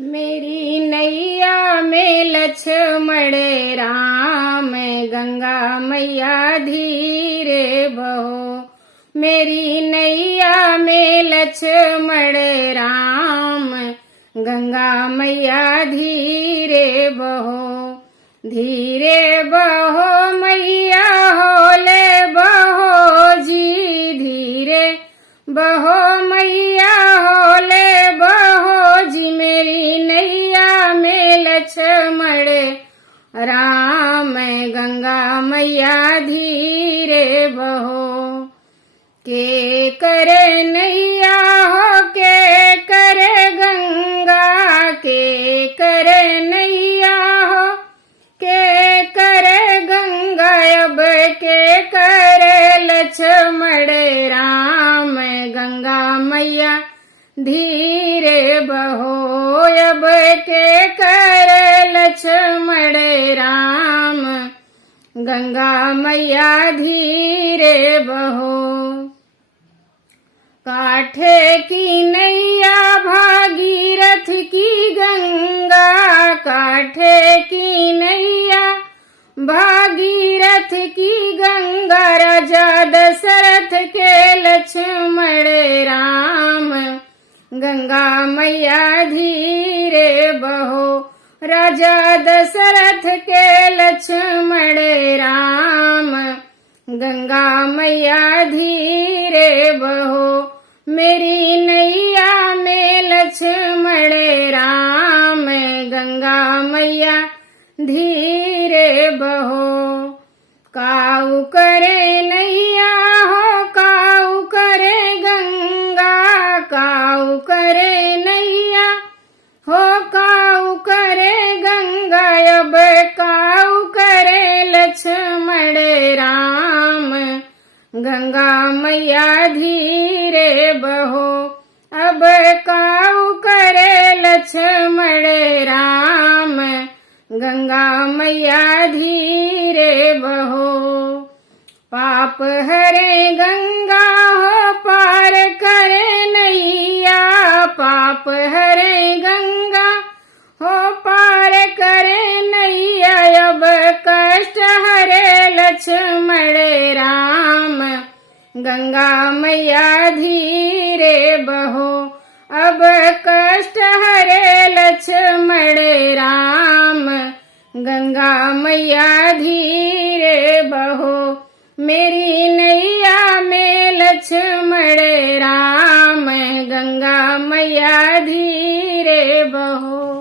मेरी नैया में लक्ष्मण राम, गंगा मैया धीरे बहो। मेरी नैया में लक्ष्मण राम, गंगा मैया धीरे बहो। धीरे बहो मैया होले बहो जी, धीरे बहो मैया होले बहो जी। मेरी नैया में लक्ष्मण राम, गंगा मैया धीरे बहो। के करे नैया हो के करे गंगा, के करे नैया हो के करे गंगा। अब के करे लक्ष्मण राम, गंगा मैया धीरे बहो। अब के करे लक्ष्मण राम, गंगा मैया धीरे बहो। काठे की नैया भागीरथ की गंगा, काठे की नैया भागीरथ की गंगा। राजा दशरथ के लक्ष्मण राम, गंगा मैया धीरे बहो। राजा दशरथ के लक्ष्मण राम, गंगा मैया धीरे बहो। मेरी नैया में लक्ष्मण राम, गंगा मैया धीरे बहो। काऊ करे नैया हो काऊ करे गंगा, काऊ करे नैया हो काऊ करे गंगा। अब काऊ करे लक्ष्मण राम, गंगा मैया धीरे बहो। अब काऊ करे लक्ष्मण राम, गंगा मैया धीरे बहो। पाप हरे गंगा हो पार करे नैया, पाप हरे गंगा हो पार करे नैया। अब कष्ट हरे लक्ष्मण राम, गंगा मैया धीरे बहो। अब कष्ट हरे लक्ष्मण राम, गंगा मैया धीरे बहो। मेरी नैया में लक्ष्मण राम, गंगा मैया धीरे बहो।